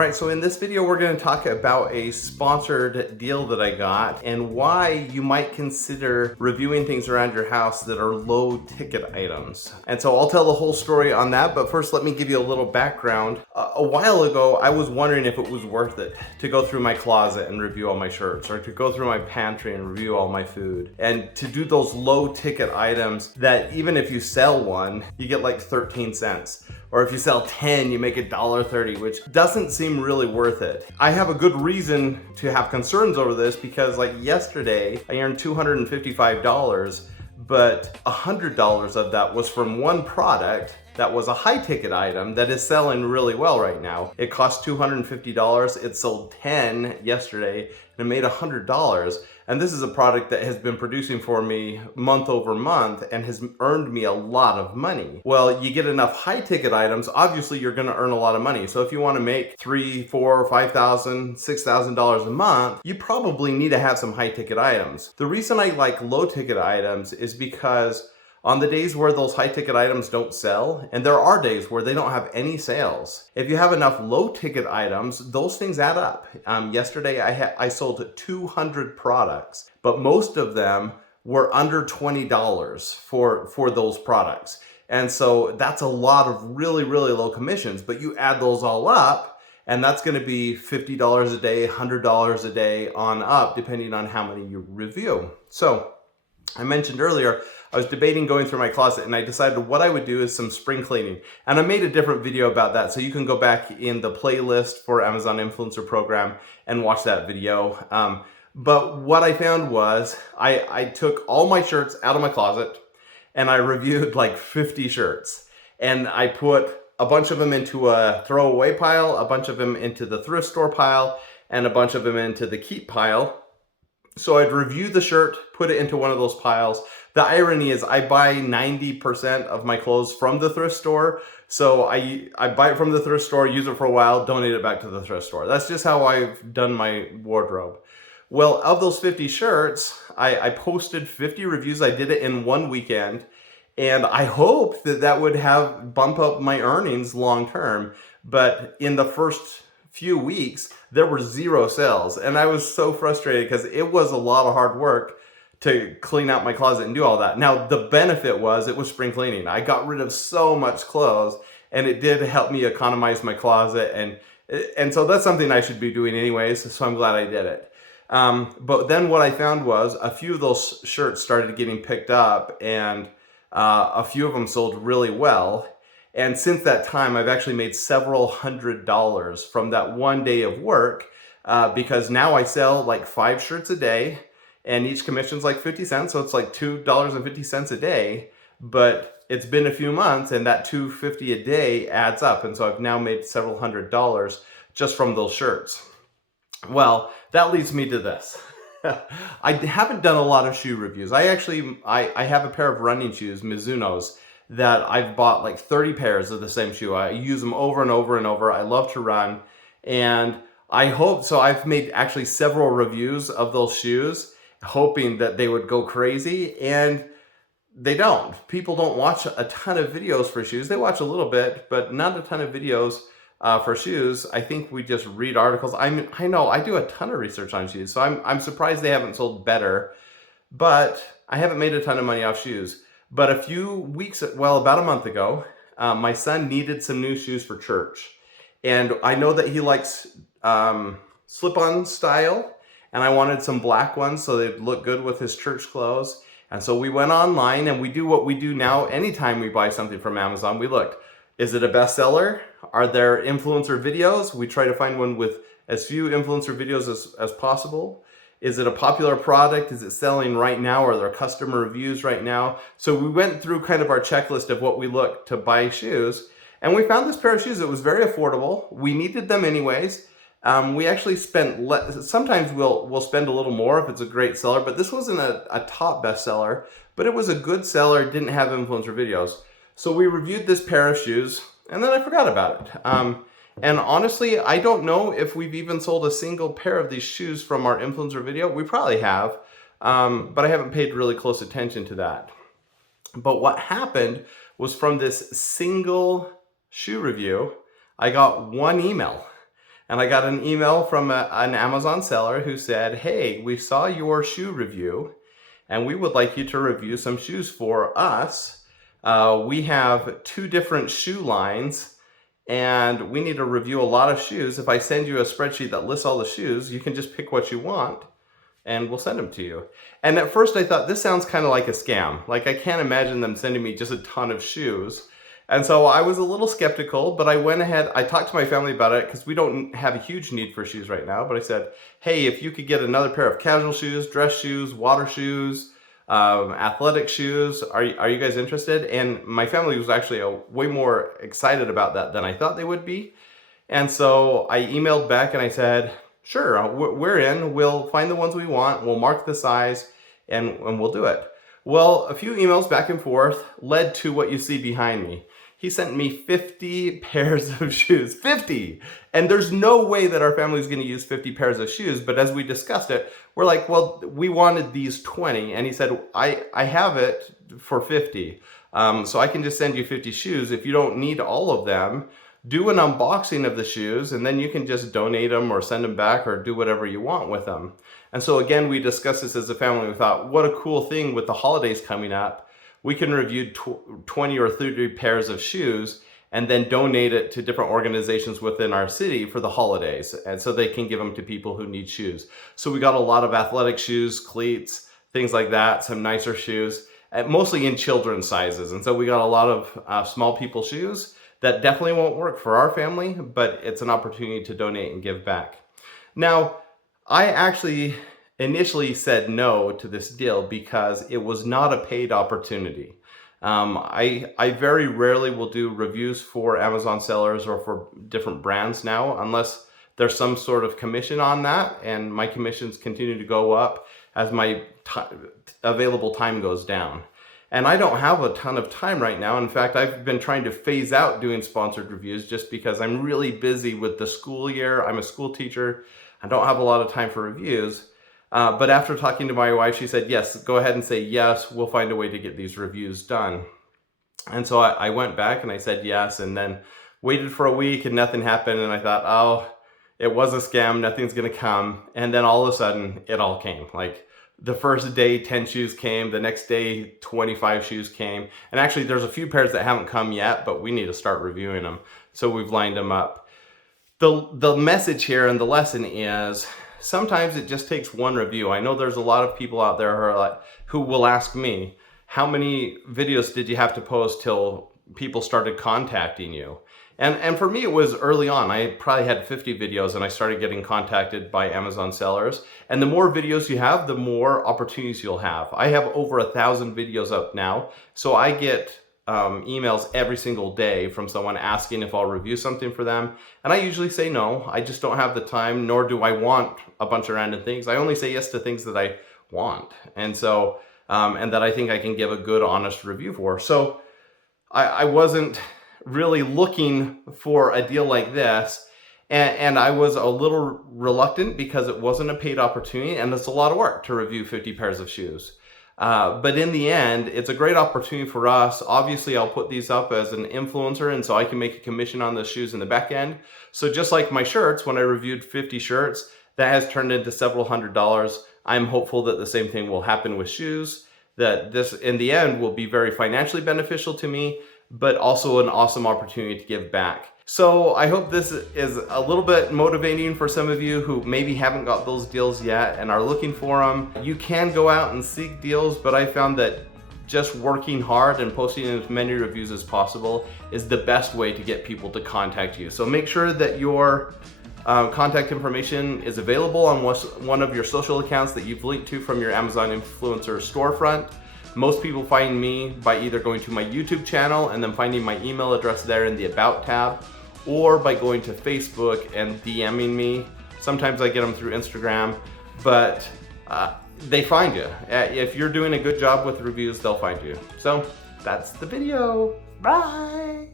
All right, so in this video, we're going to talk about a sponsored deal that I got and why you might consider reviewing things around your house that are low ticket items. And so I'll tell the whole story on that, but first let me give you a little background. A while ago, I was wondering if it was worth it to go through my closet and review all my shirts, or to go through my pantry and review all my food, and to do those low ticket items that even if you sell one, you get like 13 cents. Or if you sell 10, you make $1.30, which doesn't seem really worth it. I have a good reason to have concerns over this because like yesterday, I earned $255, but $100 of that was from one product that was a high ticket item that is selling really well right now. It cost $250, it sold 10 yesterday, and it made $100. And this is a product that has been producing for me month over month and has earned me a lot of money. Well, you get enough high ticket items, obviously you're gonna earn a lot of money. So if you wanna make $3,000, $4,000, $5,000, $6,000 a month, you probably need to have some high ticket items. The reason I like low ticket items is because on the days where those high ticket items don't sell, and there are days where they don't have any sales, if you have enough low ticket items, those things add up. Yesterday I sold 200 products, but most of them were under $20 for those products. And so that's a lot of really, really low commissions, but you add those all up, and that's gonna be $50 a day, $100 a day on up, depending on how many you review. So I mentioned earlier, I was debating going through my closet and I decided what I would do is some spring cleaning. And I made a different video about that, so you can go back in the playlist for Amazon Influencer Program and watch that video. But what I found was I took all my shirts out of my closet and I reviewed like 50 shirts. And I put a bunch of them into a throwaway pile, a bunch of them into the thrift store pile, and a bunch of them into the keep pile. So I'd review the shirt, put it into one of those piles. The irony is I buy 90% of my clothes from the thrift store. So I buy it from the thrift store, use it for a while, donate it back to the thrift store. That's just how I've done my wardrobe. Well, of those 50 shirts, I posted 50 reviews. I did it in one weekend. And I hoped that that would bump up my earnings long term. But in the first few weeks, there were 0 sales. And I was so frustrated because it was a lot of hard work to clean out my closet and do all that. Now, the benefit was it was spring cleaning. I got rid of so much clothes and it did help me economize my closet. And so that's something I should be doing anyways. So I'm glad I did it. But then what I found was a few of those shirts started getting picked up and a few of them sold really well. And since that time, I've actually made several $100s from that one day of work because now I sell like 5 shirts a day and each commission's like 50 cents. So it's like $2.50 a day, but it's been a few months and that $2.50 a day adds up. And so I've now made several $100s just from those shirts. Well, that leads me to this. I haven't done a lot of shoe reviews. I have a pair of running shoes, Mizuno's, that I've bought like 30 pairs of the same shoe. I use them over and over and over. I love to run. And I've made actually several reviews of those shoes, hoping that they would go crazy, and they don't. People don't watch a ton of videos for shoes. They watch a little bit, but not a ton of videos for shoes. I think we just read articles. I know I do a ton of research on shoes, so I'm surprised they haven't sold better, but I haven't made a ton of money off shoes. But about a month ago, my son needed some new shoes for church. And I know that he likes slip-on style, and I wanted some black ones so they'd look good with his church clothes. And so we went online and we do what we do now anytime we buy something from Amazon. We looked, is it a bestseller? Are there influencer videos? We try to find one with as few influencer videos as possible. Is it a popular product? Is it selling right now? Are there customer reviews right now? So we went through kind of our checklist of what we looked to buy shoes. And we found this pair of shoes that was very affordable. We needed them anyways. We actually spent sometimes we'll spend a little more if it's a great seller, but this wasn't a top bestseller, but it was a good seller, didn't have influencer videos. So we reviewed this pair of shoes and then I forgot about it. And honestly, I don't know if we've even sold a single pair of these shoes from our influencer video. We probably have, but I haven't paid really close attention to that. But what happened was from this single shoe review, I got one email. And I got an email from an Amazon seller who said, hey, we saw your shoe review and we would like you to review some shoes for us. We have 2 different shoe lines and we need to review a lot of shoes. If I send you a spreadsheet that lists all the shoes, you can just pick what you want and we'll send them to you. And at first I thought, this sounds kind of like a scam. Like, I can't imagine them sending me just a ton of shoes. And so I was a little skeptical, but I went ahead, I talked to my family about it because we don't have a huge need for shoes right now. But I said, hey, if you could get another pair of casual shoes, dress shoes, water shoes, athletic shoes, are you guys interested? And my family was actually way more excited about that than I thought they would be. And so I emailed back and I said, sure, we're in, we'll find the ones we want, we'll mark the size, and we'll do it. Well, a few emails back and forth led to what you see behind me. He sent me 50 pairs of shoes, 50! And there's no way that our family is going to use 50 pairs of shoes, but as we discussed it, we're like, well, we wanted these 20, and he said, I have it for 50, so I can just send you 50 shoes. If you don't need all of them, do an unboxing of the shoes, and then you can just donate them or send them back or do whatever you want with them. And so again, we discussed this as a family. We thought, what a cool thing with the holidays coming up. We can review 20 or 30 pairs of shoes and then donate it to different organizations within our city for the holidays. And so they can give them to people who need shoes. So we got a lot of athletic shoes, cleats, things like that, some nicer shoes, mostly in children's sizes. And so we got a lot of small people shoes that definitely won't work for our family, but it's an opportunity to donate and give back. Now, I actually initially said no to this deal because it was not a paid opportunity. I very rarely will do reviews for Amazon sellers or for different brands now, unless there's some sort of commission on that, and my commissions continue to go up as my available time goes down. And I don't have a ton of time right now. In fact, I've been trying to phase out doing sponsored reviews just because I'm really busy with the school year. I'm a school teacher. I don't have a lot of time for reviews. But after talking to my wife, she said, yes, go ahead and say yes. We'll find a way to get these reviews done. And so I went back and I said yes, and then waited for a week and nothing happened. And I thought, oh, it was a scam. Nothing's going to come. And then all of a sudden, it all came. Like, the first day, 10 shoes came. The next day, 25 shoes came. And actually, there's a few pairs that haven't come yet, but we need to start reviewing them. So we've lined them up. The message here and the lesson is, sometimes it just takes one review. I know there's a lot of people out there who will ask me, how many videos did you have to post till people started contacting you? And for me, it was early on. I probably had 50 videos and I started getting contacted by Amazon sellers. And the more videos you have, the more opportunities you'll have. I have over 1,000 videos up now. So I get emails every single day from someone asking if I'll review something for them. And I usually say no. I just don't have the time, nor do I want a bunch of random things. I only say yes to things that I want. And so, and that I think I can give a good, honest review for. So I wasn't really looking for a deal like this, and I was a little reluctant because it wasn't a paid opportunity, and it's a lot of work to review 50 pairs of shoes. But in the end, it's a great opportunity for us. Obviously, I'll put these up as an influencer, and so I can make a commission on the shoes in the back end. So just like my shirts, when I reviewed 50 shirts, that has turned into several $100s. I'm hopeful that the same thing will happen with shoes, that this in the end will be very financially beneficial to me, but also an awesome opportunity to give back. So I hope this is a little bit motivating for some of you who maybe haven't got those deals yet and are looking for them. You can go out and seek deals, but I found that just working hard and posting as many reviews as possible is the best way to get people to contact you. So make sure that your contact information is available on one of your social accounts that you've linked to from your Amazon influencer storefront. Most people find me by either going to my YouTube channel and then finding my email address there in the About tab, or by going to Facebook and DMing me. Sometimes I get them through Instagram, but they find you. If you're doing a good job with reviews, they'll find you. So that's the video. Bye.